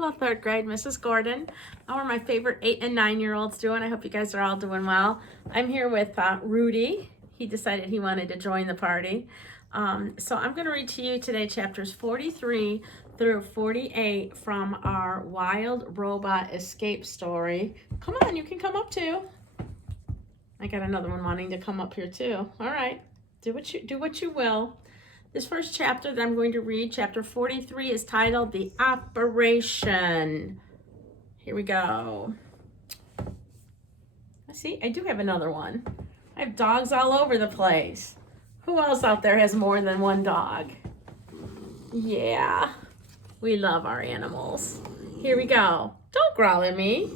Hello, third grade, Mrs. Gordon. How are my favorite 8 and 9-year-olds doing? I hope you guys are all doing well. I'm here with Rudy. He decided he wanted to join the party. So I'm going to read to you today chapters 43 through 48 from our Wild Robot Escape story. Come on, you can come up too. I got another one wanting to come up here too. All right, do what you will. This first chapter that I'm going to read, chapter 43, is titled The Operation. Here we go. See, I do have another one. I have dogs all over the place. Who else out there has more than one dog? Yeah, we love our animals. Here we go. Don't growl at me.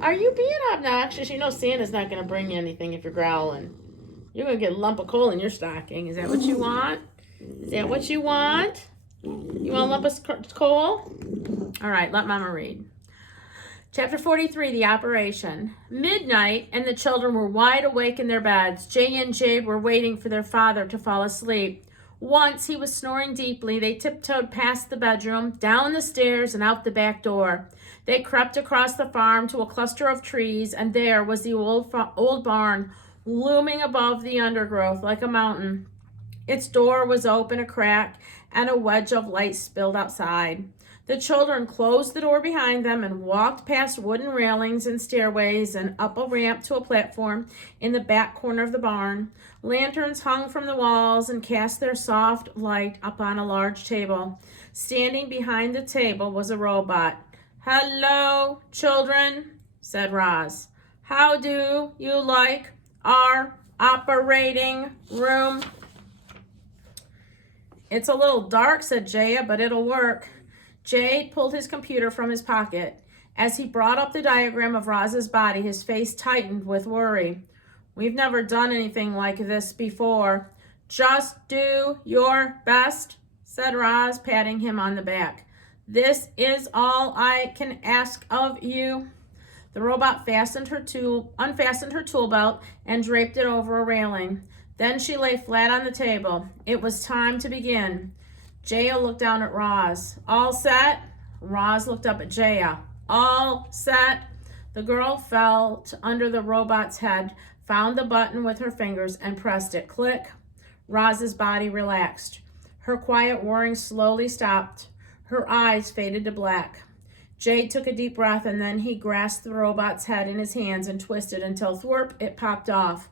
Are you being obnoxious? You know Santa's not going to bring you anything if you're growling. You're going to get a lump of coal in your stocking. Is that what you want? Is that what you want? You want a lump of coal? All right, let Mama read. Chapter 43, The Operation. Midnight, and the children were wide awake in their beds. Jay and Jade were waiting for their father to fall asleep. Once he was snoring deeply, they tiptoed past the bedroom, down the stairs, and out the back door. They crept across the farm to a cluster of trees, and there was the old barn, looming above the undergrowth like a mountain. Its door was open a crack, and a wedge of light spilled outside. The children closed the door behind them and walked past wooden railings and stairways and up a ramp to a platform in the back corner of the barn. Lanterns hung from the walls and cast their soft light upon a large table. Standing behind the table was a robot. "Hello, children," said Roz. "How do you like our operating room?" "It's a little dark," said Jaya, "but it'll work." Jade pulled his computer from his pocket. As he brought up the diagram of Roz's body, his face tightened with worry. "We've never done anything like this before." "Just do your best," said Roz, patting him on the back. "This is all I can ask of you." The robot unfastened her tool belt and draped it over a railing. Then she lay flat on the table. It was time to begin. Jaya looked down at Roz. "All set?" Roz looked up at Jaya. "All set?" The girl felt under the robot's head, found the button with her fingers, and pressed it. Click. Roz's body relaxed. Her quiet whirring slowly stopped. Her eyes faded to black. Jade took a deep breath, and then he grasped the robot's head in his hands and twisted until thwip, it popped off.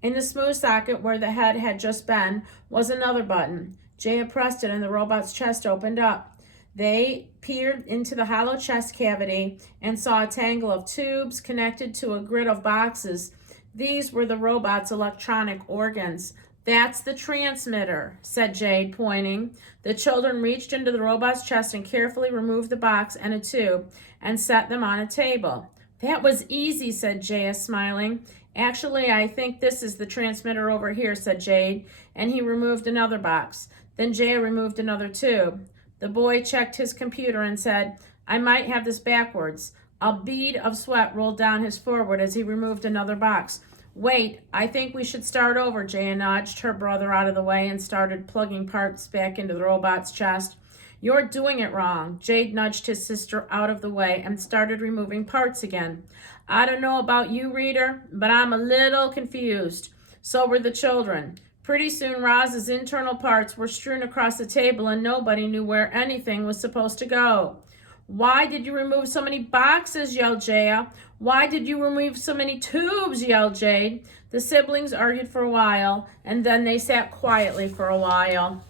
In the smooth socket where the head had just been was another button. Jaya pressed it and the robot's chest opened up. They peered into the hollow chest cavity and saw a tangle of tubes connected to a grid of boxes. These were the robot's electronic organs. "That's the transmitter," said Jade, pointing. The children reached into the robot's chest and carefully removed the box and a tube and set them on a table. "That was easy," said Jaya, smiling. "Actually, I think this is the transmitter over here," said Jade, and he removed another box. Then Jaya removed another tube. The boy checked his computer and said, "I might have this backwards." A bead of sweat rolled down his forehead as he removed another box. "Wait, I think we should start over." Jaya nudged her brother out of the way and started plugging parts back into the robot's chest. "You're doing it wrong." Jade nudged his sister out of the way and started removing parts again. "I don't know about you, reader, but I'm a little confused." So were the children. Pretty soon, Roz's internal parts were strewn across the table and nobody knew where anything was supposed to go. "Why did you remove so many boxes?" yelled Jaya. "Why did you remove so many tubes?" yelled Jade. The siblings argued for a while, and then they sat quietly for a while.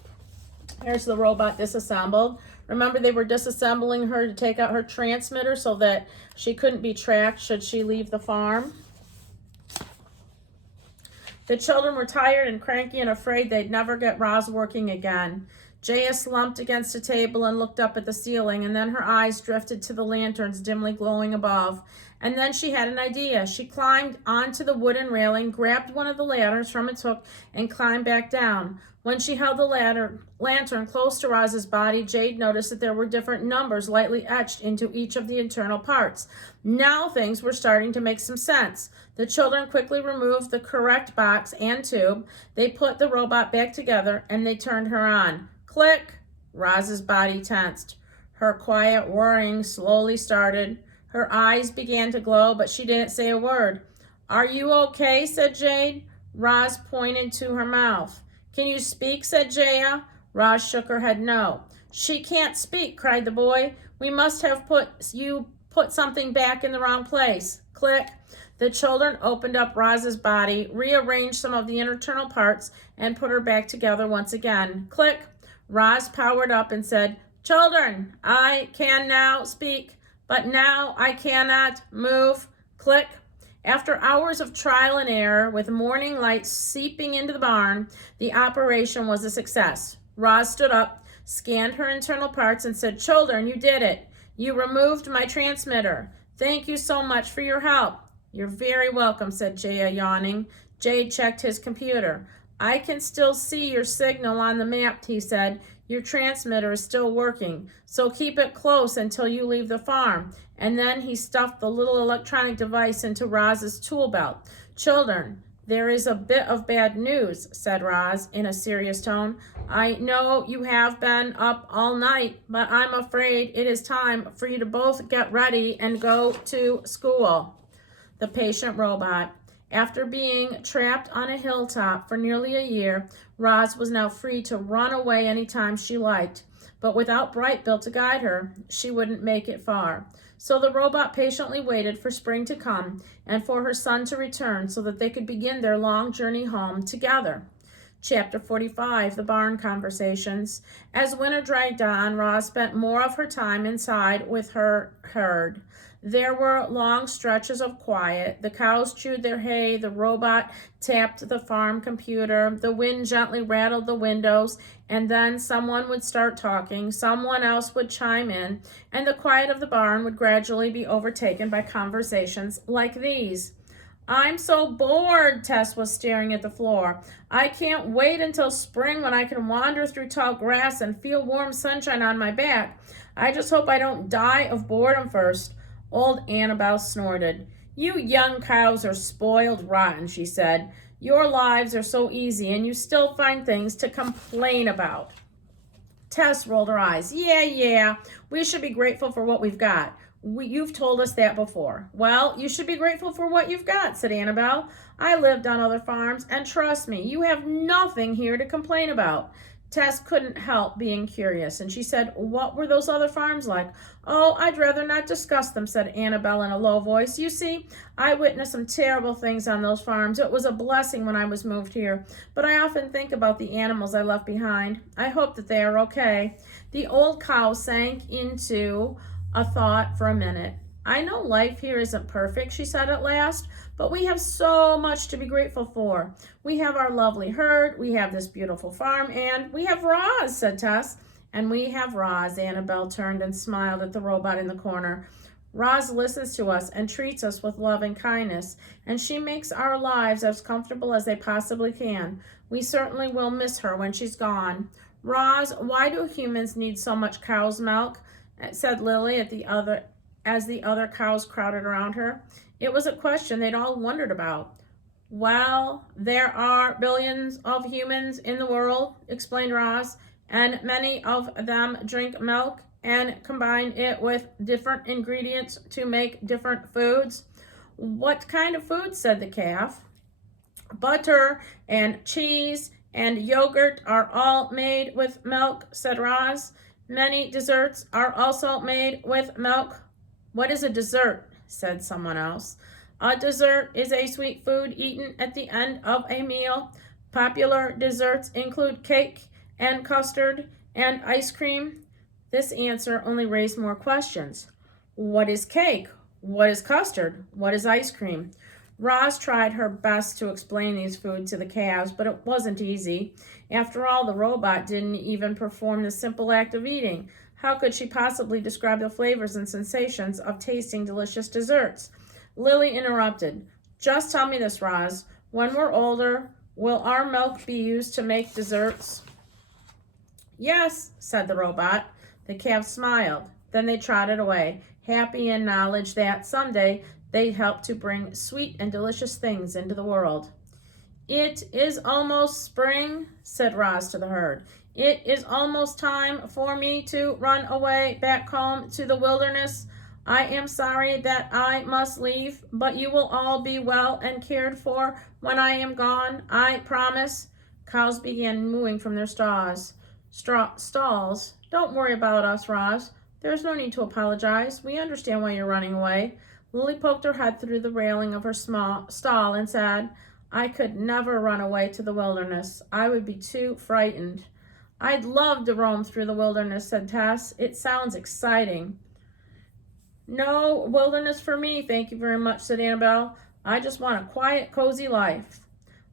Here's the robot disassembled. Remember, they were disassembling her to take out her transmitter so that she couldn't be tracked should she leave the farm. The children were tired and cranky and afraid they'd never get Roz working again. Jaya slumped against a table and looked up at the ceiling, and then her eyes drifted to the lanterns dimly glowing above. And then she had an idea. She climbed onto the wooden railing, grabbed one of the lanterns from its hook, and climbed back down. When she held the lantern close to Roz's body, Jade noticed that there were different numbers lightly etched into each of the internal parts. Now things were starting to make some sense. The children quickly removed the correct box and tube. They put the robot back together, and they turned her on. Click! Roz's body tensed. Her quiet whirring slowly started. Her eyes began to glow, but she didn't say a word. "Are you okay?" said Jade. Roz pointed to her mouth. "Can you speak?" said Jaya. Roz shook her head no. "She can't speak," cried the boy. "We must have put something back in the wrong place." Click. The children opened up Roz's body, rearranged some of the internal parts, and put her back together once again. Click. Roz powered up and said, "Children, I can now speak, but now I cannot move." Click. After hours of trial and error, with morning light seeping into the barn, the operation was a success. Roz stood up, scanned her internal parts, and said, "Children, you did it. You removed my transmitter. Thank you so much for your help." "You're very welcome," said Jaya, yawning. Jade checked his computer. "I can still see your signal on the map," he said. "Your transmitter is still working, so keep it close until you leave the farm." And then he stuffed the little electronic device into Roz's tool belt. "Children, there is a bit of bad news," said Roz in a serious tone. "I know you have been up all night, but I'm afraid it is time for you to both get ready and go to school." The patient robot. After being trapped on a hilltop for nearly a year, Roz was now free to run away anytime she liked. But without Brightbill to guide her, she wouldn't make it far. So the robot patiently waited for spring to come and for her son to return so that they could begin their long journey home together. Chapter 45, The Barn Conversations. As winter dragged on, Roz spent more of her time inside with her herd. There were long stretches of quiet. The cows chewed their hay, the robot tapped the farm computer, the wind gently rattled the windows, and then someone would start talking, someone else would chime in, and the quiet of the barn would gradually be overtaken by conversations like these. "I'm so bored," Tess was staring at the floor. "I can't wait until spring when I can wander through tall grass and feel warm sunshine on my back. I just hope I don't die of boredom first." Old Annabelle snorted. "You young cows are spoiled rotten," she said. "Your lives are so easy and you still find things to complain about." Tess rolled her eyes. Yeah, we should be grateful for what we've got. You've told us that before." "Well, you should be grateful for what you've got," said Annabelle. "I lived on other farms, and trust me, you have nothing here to complain about." Tess couldn't help being curious, and she said, "What were those other farms like?" "Oh, I'd rather not discuss them," said Annabelle in a low voice. "You see, I witnessed some terrible things on those farms. It was a blessing when I was moved here, but I often think about the animals I left behind. I hope that they are okay." The old cow sank into a thought for a minute. "I know life here isn't perfect," she said at last, "but we have so much to be grateful for. We have our lovely herd, we have this beautiful farm, and we have Roz," said Tess. "And we have Roz." Annabelle turned and smiled at the robot in the corner. "Roz listens to us and treats us with love and kindness, and she makes our lives as comfortable as they possibly can. We certainly will miss her when she's gone." "Roz, why do humans need so much cow's milk?" said Lily as the other cows crowded around her. It was a question they'd all wondered about. "Well, there are billions of humans in the world," explained Roz, "and many of them drink milk and combine it with different ingredients to make different foods." "What kind of foods?" said the calf. "Butter and cheese and yogurt are all made with milk," said Roz. "Many desserts are also made with milk." "What is a dessert?" said someone else. "A dessert is a sweet food eaten at the end of a meal. Popular desserts include cake and custard and ice cream." This answer only raised more questions. What is cake? What is custard? What is ice cream? Roz tried her best to explain these foods to the calves, but it wasn't easy. After all, the robot didn't even perform the simple act of eating. How could she possibly describe the flavors and sensations of tasting delicious desserts? Lily interrupted. "Just tell me this, Roz. When we're older, will our milk be used to make desserts?" "Yes," said the robot. The calves smiled. Then they trotted away, happy in knowledge that someday they'd help to bring sweet and delicious things into the world. "It is almost spring," said Roz to the herd. It is almost time for me to run away back home to the wilderness. I am sorry that I must leave, but you will all be well and cared for when I am gone. I promise. Cows began mooing from their stalls. Don't worry about us, Roz. There's no need to apologize. We understand why you're running away. Lily poked her head through the railing of her small stall and said, I could never run away to the wilderness. I would be too frightened. I'd love to roam through the wilderness, said Tess. It sounds exciting. No wilderness for me, thank you very much, said Annabelle. I just want a quiet, cozy life.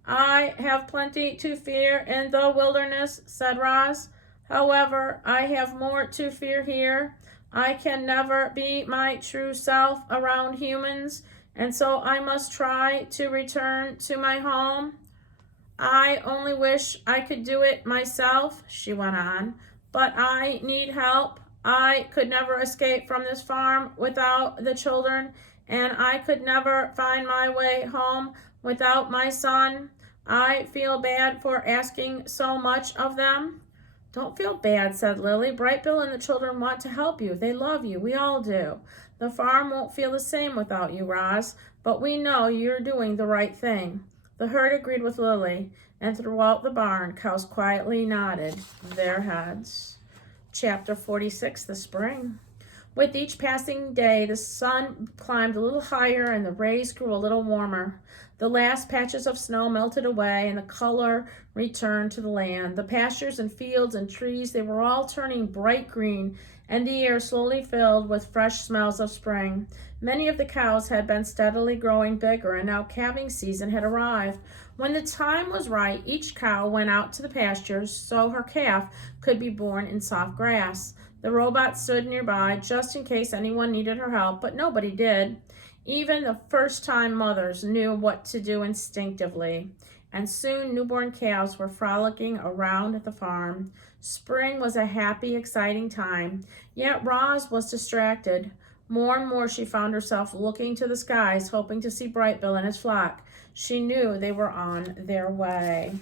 I have plenty to fear in the wilderness, said Roz. However, I have more to fear here. I can never be my true self around humans, and so I must try to return to my home. I only wish I could do it myself, she went on, but I need help. I could never escape from this farm without the children, and I could never find my way home without my son. I feel bad for asking so much of them. Don't feel bad, said Lily. Bright Bill and the children want to help you. They love you. We all do. The farm won't feel the same without you, Roz, but we know you're doing the right thing. The herd agreed with Lily, and throughout the barn, cows quietly nodded their heads. Chapter 46, The Spring. With each passing day, the sun climbed a little higher and the rays grew a little warmer. The last patches of snow melted away and the color returned to the land. The pastures and fields and trees, they were all turning bright green, and the air slowly filled with fresh smells of spring. Many of the cows had been steadily growing bigger, and now calving season had arrived. When the time was right, each cow went out to the pastures so her calf could be born in soft grass. The robot stood nearby just in case anyone needed her help, but nobody did. Even the first-time mothers knew what to do instinctively, and soon newborn calves were frolicking around the farm. Spring was a happy, exciting time, yet Roz was distracted. More and more she found herself looking to the skies, hoping to see Bright Bill and his flock. She knew they were on their way.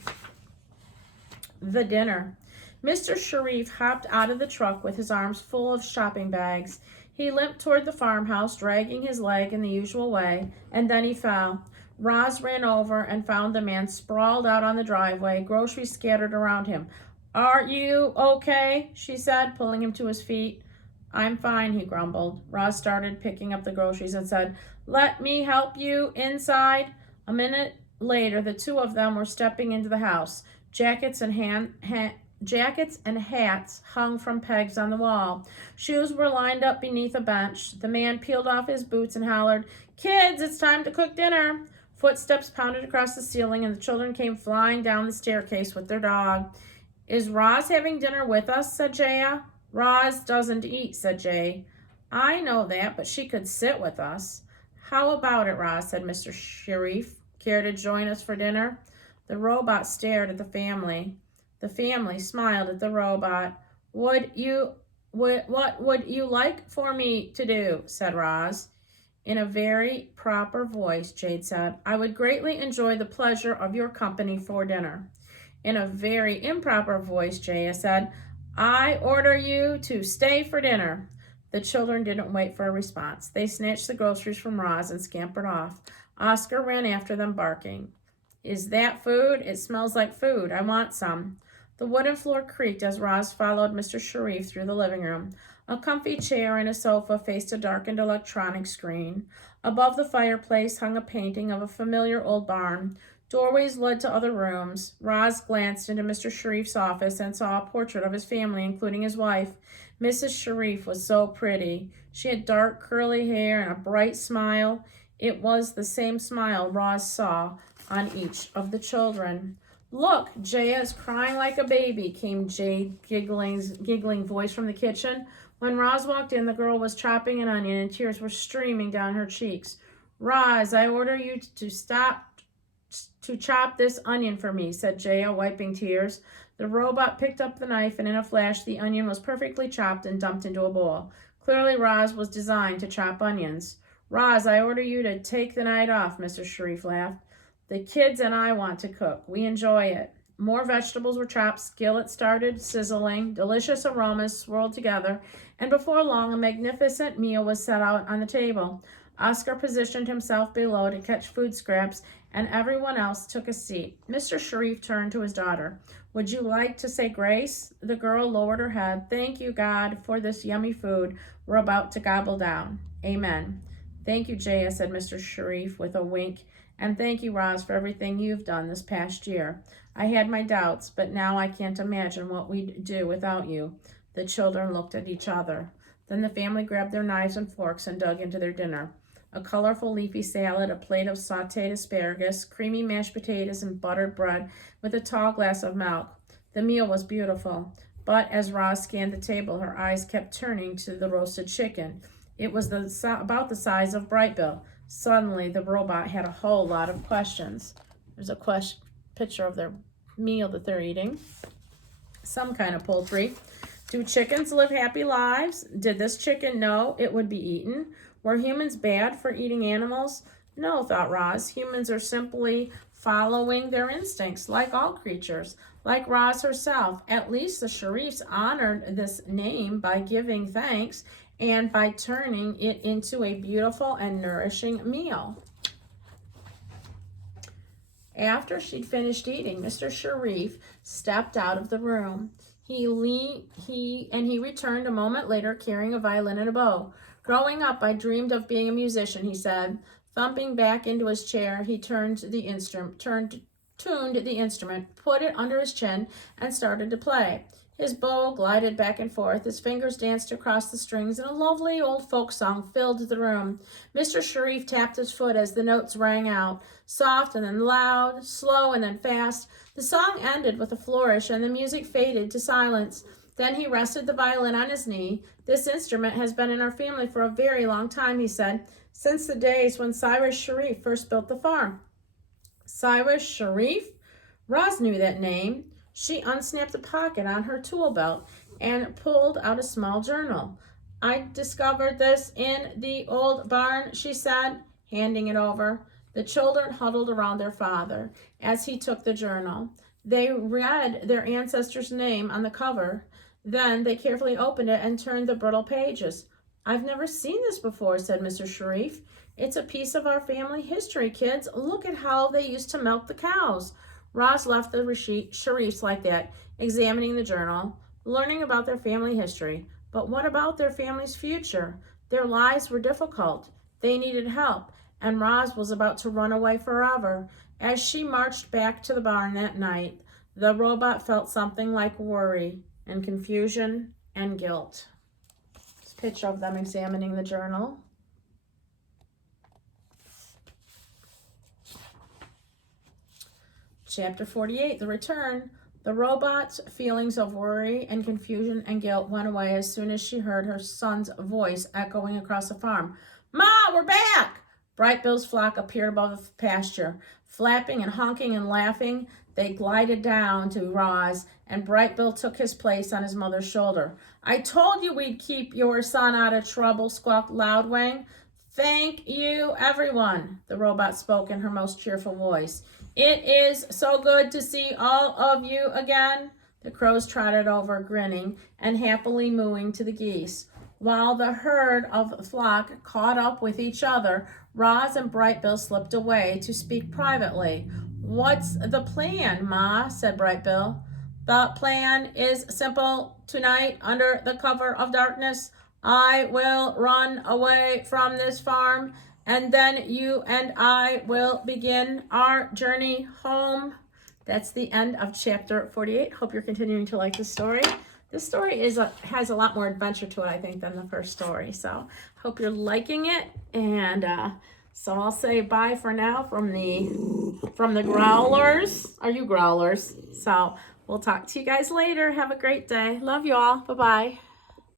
The dinner. Mr. Sharif hopped out of the truck with his arms full of shopping bags. He limped toward the farmhouse, dragging his leg in the usual way, and then he fell. Roz ran over and found the man sprawled out on the driveway, groceries scattered around him. Are you okay? She said, pulling him to his feet. I'm fine, he grumbled. Roz started picking up the groceries and said, Let me help you inside. A minute later, the two of them were stepping into the house. Jackets and hats hung from pegs on the wall. Shoes were lined up beneath a bench. The man peeled off his boots and hollered, Kids, it's time to cook dinner. Footsteps pounded across the ceiling, and the children came flying down the staircase with their dog. Is Roz having dinner with us? Said Jaya. Roz doesn't eat, said Jay. I know that, but she could sit with us. How about it, Roz, said Mr. Sharif. Care to join us for dinner? The robot stared at the family. The family smiled at the robot. What would you like for me to do? Said Roz. In a very proper voice, Jade said, I would greatly enjoy the pleasure of your company for dinner. In a very improper voice, Jaya said, I order you to stay for dinner. The children didn't wait for a response. They snatched the groceries from Roz and scampered off. Oscar ran after them, barking. Is that food? It smells like food. I want some. The wooden floor creaked as Roz followed Mr. Sharif through the living room. A comfy chair and a sofa faced a darkened electronic screen. Above the fireplace hung a painting of a familiar old barn. Doorways led to other rooms. Roz glanced into Mr. Sharif's office and saw a portrait of his family, including his wife. Mrs. Sharif was so pretty. She had dark curly hair and a bright smile. It was the same smile Roz saw on each of the children. Look, Jaya is crying like a baby, came Jade's giggling voice from the kitchen. When Roz walked in, the girl was chopping an onion and tears were streaming down her cheeks. Roz, I order you to stop to chop this onion for me, said Jaya, wiping tears. The robot picked up the knife, and in a flash, the onion was perfectly chopped and dumped into a bowl. Clearly, Roz was designed to chop onions. Roz, I order you to take the night off, Mr. Sharif laughed. The kids and I want to cook. We enjoy it. More vegetables were chopped, skillets started sizzling, delicious aromas swirled together, and before long a magnificent meal was set out on the table. Oscar positioned himself below to catch food scraps, and everyone else took a seat. Mr. Sharif turned to his daughter. Would you like to say grace? The girl lowered her head. Thank you, God, for this yummy food we're about to gobble down. Amen. Thank you, Jaya, said Mr. Sharif with a wink. And thank you, Roz, for everything you've done this past year. I had my doubts, but now I can't imagine what we'd do without you. The children looked at each other. Then the family grabbed their knives and forks and dug into their dinner. A colorful leafy salad, a plate of sautéed asparagus, creamy mashed potatoes, and buttered bread with a tall glass of milk. The meal was beautiful, but as Roz scanned the table, her eyes kept turning to the roasted chicken. It was about the size of Brightbill. Suddenly, the robot had a whole lot of questions. There's a picture of their meal that they're eating. Some kind of poultry. Do chickens live happy lives? Did this chicken know it would be eaten? Were humans bad for eating animals? No, thought Roz. Humans are simply following their instincts, like all creatures. Like Roz herself, at least the Sharifs honored this name by giving thanks and by turning it into a beautiful and nourishing meal. After she'd finished eating, Mr. Sharif stepped out of the room. He returned a moment later carrying a violin and a bow. Growing up, I dreamed of being a musician, he said. Thumping back into his chair, he tuned the instrument, put it under his chin, and started to play. His bow glided back and forth. His fingers danced across the strings, and a lovely old folk song filled the room. Mr. Sharif tapped his foot as the notes rang out, soft and then loud, slow and then fast. The song ended with a flourish, and the music faded to silence. Then he rested the violin on his knee. This instrument has been in our family for a very long time, he said, since the days when Cyrus Sharif first built the farm. Cyrus Sharif? Roz knew that name. She unsnapped a pocket on her tool belt and pulled out a small journal. I discovered this in the old barn, she said, handing it over. The children huddled around their father as he took the journal. They read their ancestor's name on the cover. Then they carefully opened it and turned the brittle pages. I've never seen this before, said Mr. Sharif. It's a piece of our family history, kids. Look at how they used to milk the cows. Roz left the Sharifs like that, examining the journal, learning about their family history. But what about their family's future? Their lives were difficult. They needed help, and Roz was about to run away forever. As she marched back to the barn that night, the robot felt something like worry and confusion and guilt. This picture of them examining the journal. Chapter 48, The Return. The robot's feelings of worry and confusion and guilt went away as soon as she heard her son's voice echoing across the farm. Ma, we're back! Brightbill's flock appeared above the pasture. Flapping and honking and laughing, they glided down to Roz, and Brightbill took his place on his mother's shoulder. I told you we'd keep your son out of trouble, squawked Loudwing. Thank you, everyone, the robot spoke in her most cheerful voice. It is so good to see all of you again. The crows trotted over, grinning and happily mooing to the geese. While the herd of flock caught up with each other, Roz and Brightbill slipped away to speak privately. What's the plan, Ma? Said Brightbill. The plan is simple. Tonight, under the cover of darkness, I will run away from this farm, and then you and I will begin our journey home. That's the end of chapter 48. Hope you're continuing to like this story. This story has a lot more adventure to it, I think, than the first story. So hope you're liking it. And so I'll say bye for now from the growlers. Are you growlers? So we'll talk to you guys later. Have a great day. Love you all. Bye-bye.